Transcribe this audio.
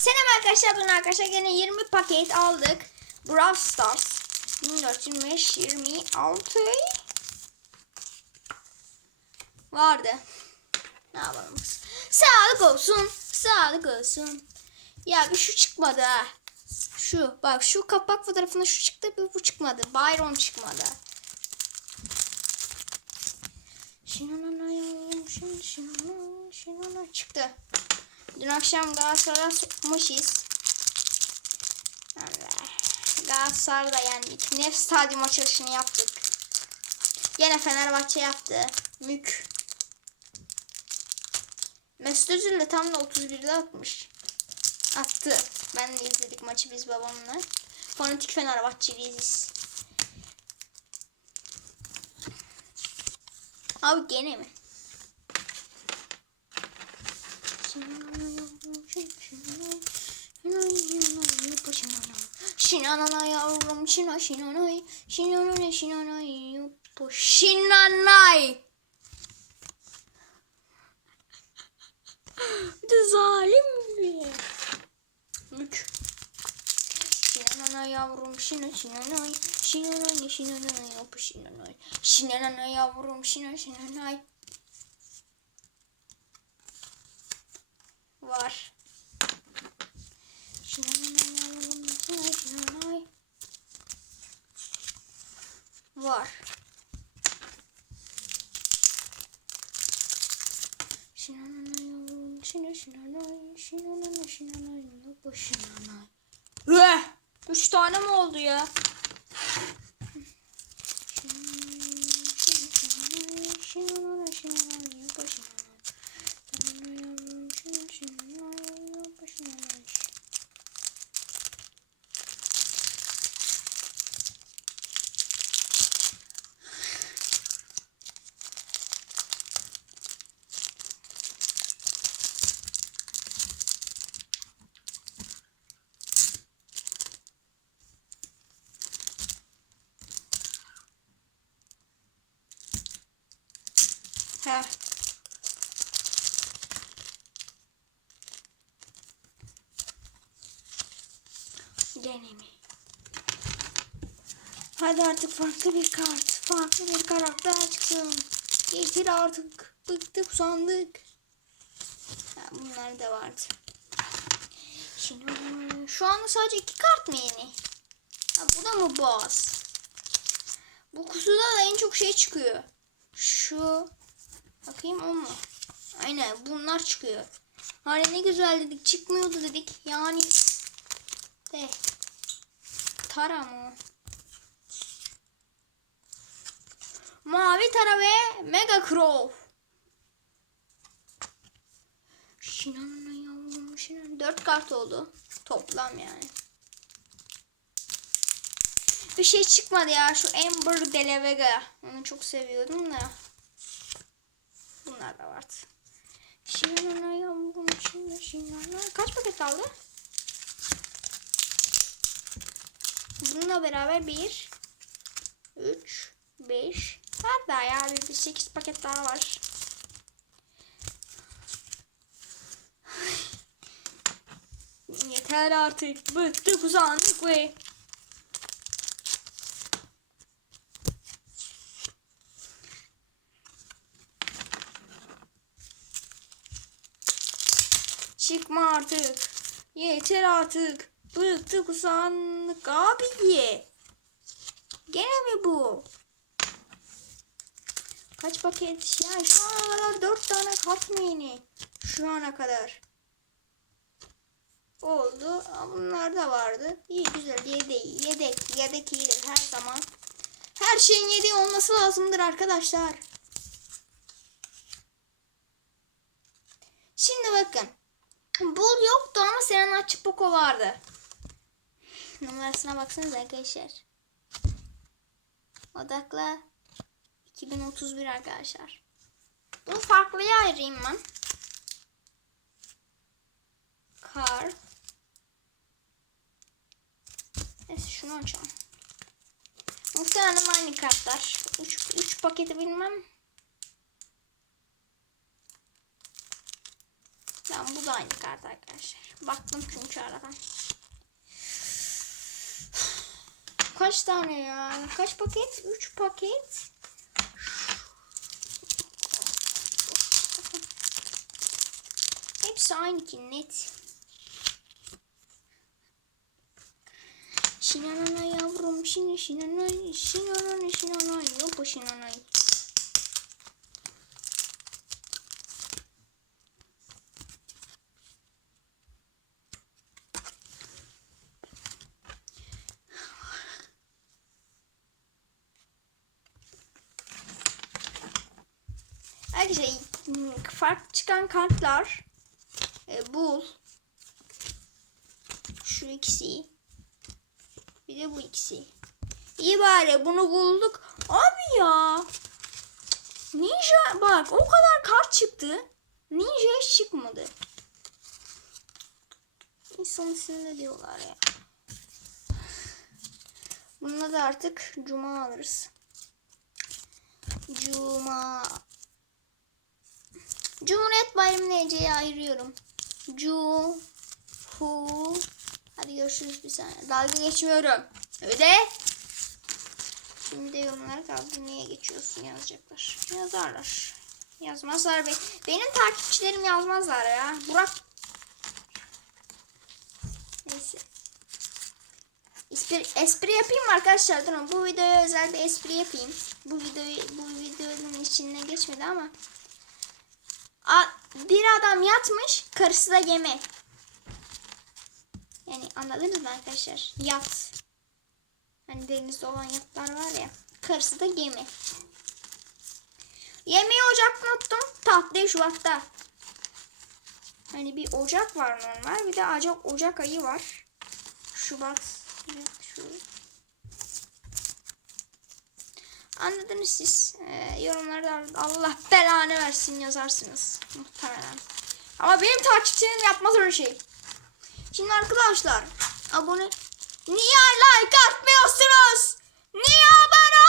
Selam arkadaşlar bugün arkadaşlar yine 20 paket aldık. Brawl Stars 24, 25, 26 vardı. Ne yapalım? Sağlık olsun. Sağlık olsun. Ya bir şu çıkmadı ha. Şu bak şu kapak fotoğrafında şu çıktı bir bu çıkmadı. Byron çıkmadı. Şinananay, şin- şinanay, şinanay çıktı. Dün akşam Galatasaray'a sokmuşuz. Allah. Galatasaray'da yendik. Nef stadyum açılışını yaptık. Yine Fenerbahçe yaptı. Mük. Mesut Özil de tam da 31'de atmış. Attı. Ben de izledik maçı biz babamla. Fanatik Fenerbahçeliyiz. Abi gene mi? Şinanana yavrum şina şinanay şinanay şinanay yupu şinanay Bir de zalim mi? Mük Şinanana yavrum şina şinanay şinanay şinanay yupu şinanay Şinanana yavrum şina şinanay Var. Şinanay yavrum Var Üeh! Üç tane mi oldu ya? He. Gene mi? Hadi artık farklı bir kart, farklı bir karakter çıksın. Getir artık. Bıktık sandık. Ha, bunlar da vardı. Şimdi şu anda sadece iki kart mı yeni? Ha, bu da mı boss? Bu kutuda da en çok şey çıkıyor. Şu Bakayım o mu? Aynen bunlar çıkıyor. Hani ne güzel dedik çıkmıyordu dedik. Yani de Tara mı? Mavi Tara ve Mega Crow. Şinan'la yavrum Şinan. Dört kart oldu. Toplam yani. Bir şey çıkmadı ya. Şu Amber Delavega. Onu çok seviyordum da. Bunlar da vardı. Şinana yavrum şina şinana. Kaç paket kaldı? Bununla beraber 1 3 5 hatta ya bir 8 paket daha var. Yeter artık. Bıktık uzandık ve Çıkma artık. Yeter artık. Bıktık usandık abi ye. Gene mi bu? Kaç paket? Ya şu ana kadar dört tane kart mı yeni? Şu ana kadar. Oldu. Bunlar da vardı. İyi güzel. Yedek. Yedek. Yedek iyidir her zaman. Her şeyin yedeği olması lazımdır arkadaşlar. Şimdi bakın. Bul yoktu Serena Çipoko vardı. Numarasına baksanız arkadaşlar. Odakla. 2031 arkadaşlar. Bunu farklıya ayırayım ben. Kar. Neyse şunu açalım. Muhtemelen aynı kartlar. 3 3 paketi bilmem. Tamam bu da aynı kart arkadaşlar. Baktım çünkü aradan. Kaç tane ya? Kaç paket? 3 paket. Hepsi aynı ki net. Şinanana yavrum şini şinanay şinanana şinanay yok bu şinanay. Arkadaşlar farklı çıkan kartlar e, bul. Şu ikisi. Bir de bu ikisi. İyi bari bunu bulduk. Abi ya. Ninja bak o kadar kart çıktı. Ninja hiç çıkmadı. İnsan sinirli diyorlar ya. Bununla da artık cuma alırız. Cuma. Cumhuriyet Bayramı'nı Ece'ye ayırıyorum. Cu. Hu. Hadi görüşürüz bir saniye. Dalga geçmiyorum. Öyle. Şimdi de yorumlara kaldı. Niye geçiyorsun yazacaklar. Yazarlar. Yazmazlar. Be Benim takipçilerim yazmazlar ya. Burak. Neyse. Espri, espri yapayım mı arkadaşlar? Durun bu videoya özel bir espri yapayım. Bu videoyu bu videonun içinden geçmedi ama. Bir adam yatmış, karısı da gemi. Yani anladınız mı arkadaşlar? Yat. Hani denizde olan yatlar var ya. Karısı da gemi. Yemeği ocakta unuttum. Tahtayı Şubat'ta. Hani bir ocak var normal. Bir de ocak, ocak ayı var. Şubat. Evet, Şu. Anladınız siz. Ee, yorumlarda Allah belanı versin yazarsınız muhtemelen. Ama benim takipçilerim yapmaz öyle şey. Şimdi arkadaşlar abone... Niye like atmıyorsunuz? Niye abone